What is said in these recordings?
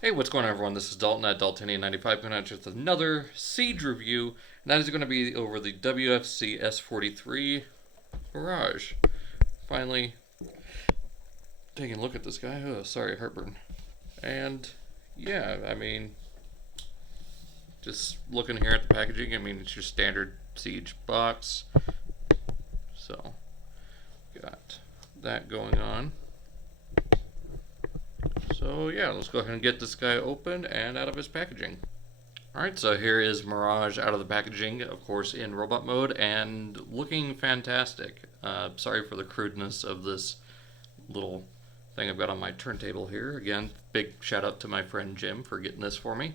Hey, what's going on, everyone? This is Dalton at Daltonian95 coming at you with another Siege review, and that is going to be over the WFC S-43 Mirage. Finally, taking a look at this guy. Oh, sorry, heartburn. And yeah, just looking here at the packaging, it's your standard Siege box. So, got that going on. So yeah, let's go ahead and get this guy open and out of his packaging. Alright, so here is Mirage out of the packaging, of course in robot mode, and looking fantastic. Sorry for the crudeness of this little thing I've got on my turntable here. Again, big shout out to my friend Jim for getting this for me.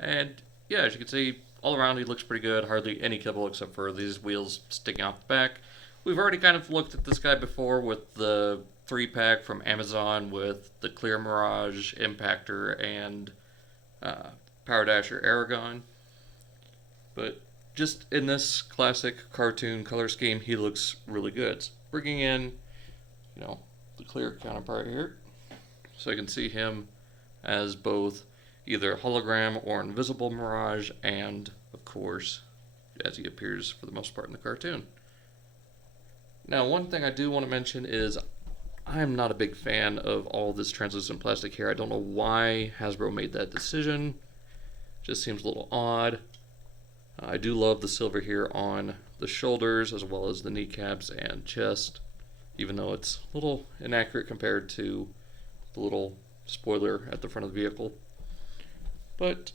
And yeah, as you can see, all around he looks pretty good, hardly any kibble except for these wheels sticking out the back. We've already kind of looked at this guy before with the 3-pack from Amazon with the clear Mirage, Impactor, and Power Dasher Aragon. But just in this classic cartoon color scheme, he looks really good. So bringing in, the clear counterpart here, so you can see him as both either hologram or invisible Mirage, and of course, as he appears for the most part in the cartoon. Now, one thing I do want to mention is I'm not a big fan of all this translucent plastic here. I don't know why Hasbro made that decision. Just seems a little odd. I do love the silver here on the shoulders as well as the kneecaps and chest, even though it's a little inaccurate compared to the little spoiler at the front of the vehicle. But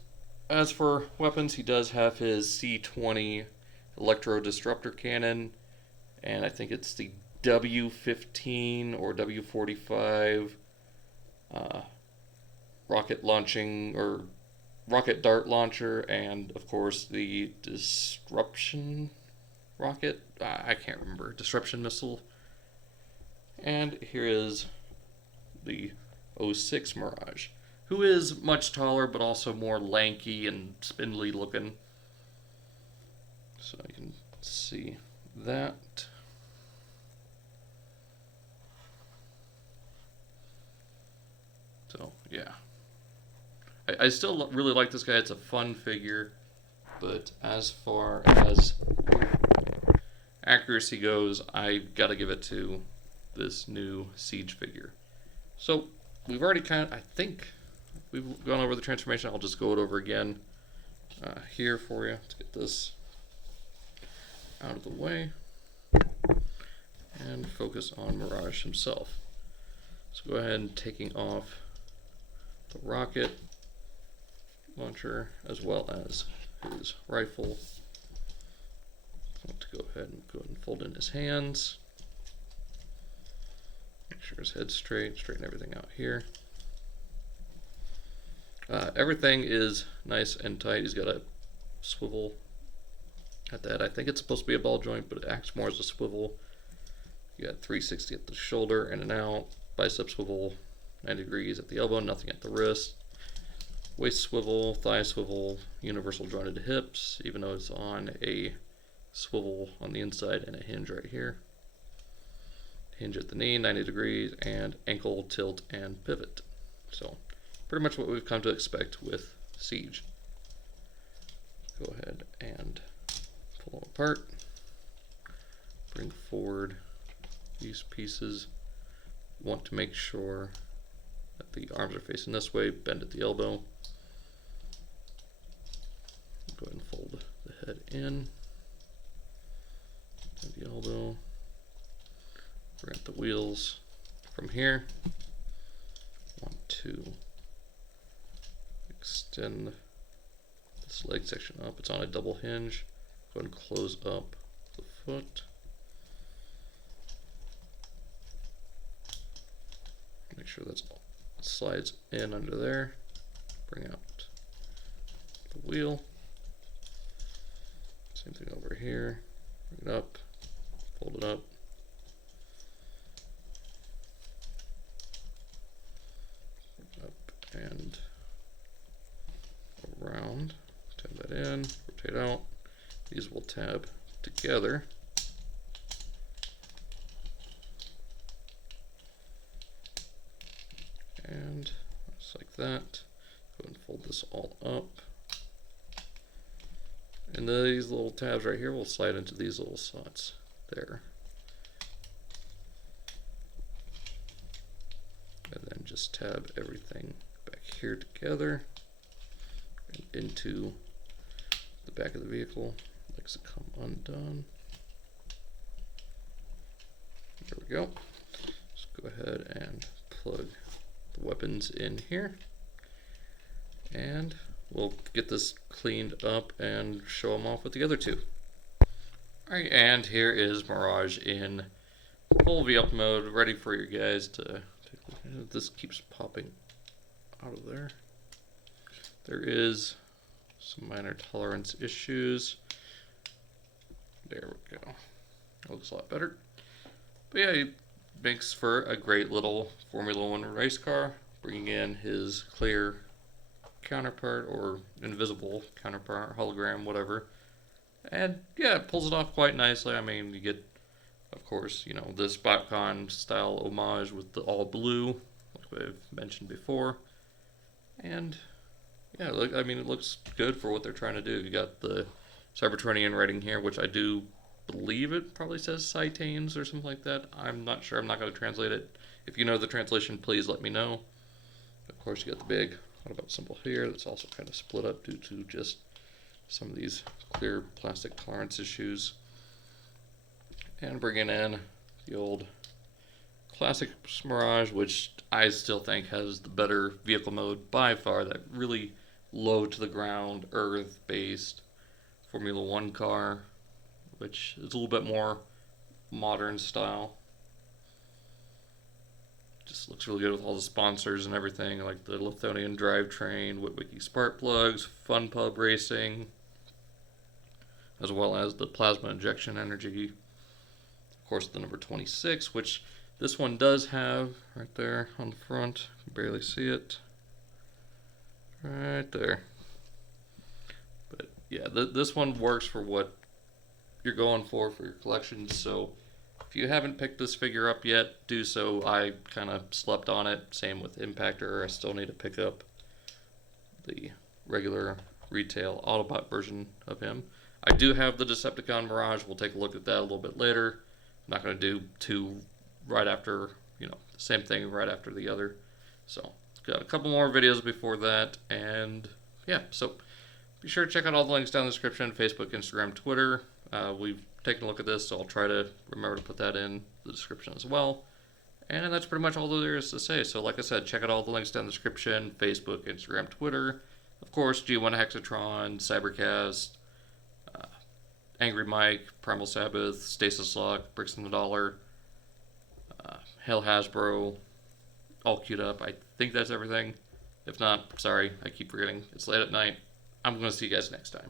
as for weapons, he does have his C-20 Electro Disruptor Cannon, and I think it's the W-15 or W-45 rocket launching or rocket dart launcher, and of course the disruption rocket. I can't remember. Disruption missile. And here is the 06 Mirage, who is much taller but also more lanky and spindly looking. So you can see that. So yeah, I still really like this guy. It's a fun figure, but as far as accuracy goes, I gotta give it to this new Siege figure. So we've already I think we've gone over the transformation. I'll just go it over again here for you to get this out of the way and focus on Mirage himself. So go ahead and taking off the rocket launcher as well as his rifle. I want to go ahead and fold in his hands. Make sure his head's straight, straighten everything out here. Everything is nice and tight. He's got a swivel at that. I think it's supposed to be a ball joint, but it acts more as a swivel. You got 360 at the shoulder, in and out, bicep swivel, 90 degrees at the elbow, nothing at the wrist. Waist swivel, thigh swivel, universal jointed hips, even though it's on a swivel on the inside and a hinge right here. Hinge at the knee, 90 degrees, and ankle tilt and pivot. So pretty much what we've come to expect with Siege. Go ahead and pull them apart. Bring forward these pieces. Want to make sure that the arms are facing this way, bend at the elbow. Go ahead and fold the head in, and the elbow. Bring up the wheels from here. Want to extend this leg section up. It's on a double hinge. Go ahead and close up the foot. Make sure that's all slides in under there. Bring out the wheel. Same thing over here. Bring it up, fold it up. Up and around. Tab that in, rotate out. These will tab together. And just like that. go and fold this all up. And these little tabs right here will slide into these little slots there. And then just tab everything back here together and into the back of the vehicle. Likes to come undone. There we go. Just go ahead and plug the weapons in here. And we'll get this cleaned up and show them off with the other two. Alright, and here is Mirage in full V-Up mode, ready for you guys to take a look at it. This keeps popping out of there. There is some minor tolerance issues. There we go. That looks a lot better. But yeah, he makes for a great little Formula One race car, bringing in his clear counterpart or invisible counterpart, hologram, whatever. And yeah, it pulls it off quite nicely. I mean, you get, of course, you know, this BotCon style homage with the all blue, like I've mentioned before. And yeah, look, I mean, it looks good for what they're trying to do. You got the Cybertronian writing here, which I do believe it probably says Citanes or something like that. I'm not sure. I'm not going to translate it. If you know the translation, please let me know. Of course, you got the big Autobot symbol here that's also kind of split up due to just some of these clear plastic tolerance issues. And bringing in the old classic Mirage, which I still think has the better vehicle mode by far. That really low to the ground, earth-based Formula One car, which is a little bit more modern style. Just looks really good with all the sponsors and everything, like the Lithuanian drivetrain, Witwicky spark plugs, Fun Pub Racing, as well as the plasma injection energy. Of course, the number 26, which this one does have right there on the front. You can barely see it. Right there. But yeah, this one works for what you're going for your collection. So if you haven't picked this figure up yet, do so. I kind of slept on it. Same with Impactor. I still need to pick up the regular retail Autobot version of him. I do have the Decepticon Mirage. We'll take a look at that a little bit later. I'm not going to do two right after, you know, the same thing right after the other. So got a couple more videos before that. And yeah, so be sure to check out all the links down in the description. Facebook, Instagram, Twitter. We've taken a look at this, so I'll try to remember to put that in the description as well. And that's pretty much all there is to say. So like I said, check out all the links down in the description. Facebook, Instagram, Twitter. Of course, G1 Hexatron, Cybercast, Angry Mike, Primal Sabbath, Stasis Lock, Bricks in the Dollar, Hail Hasbro, all queued up. I think that's everything. If not, sorry, I keep forgetting. It's late at night. I'm going to see you guys next time.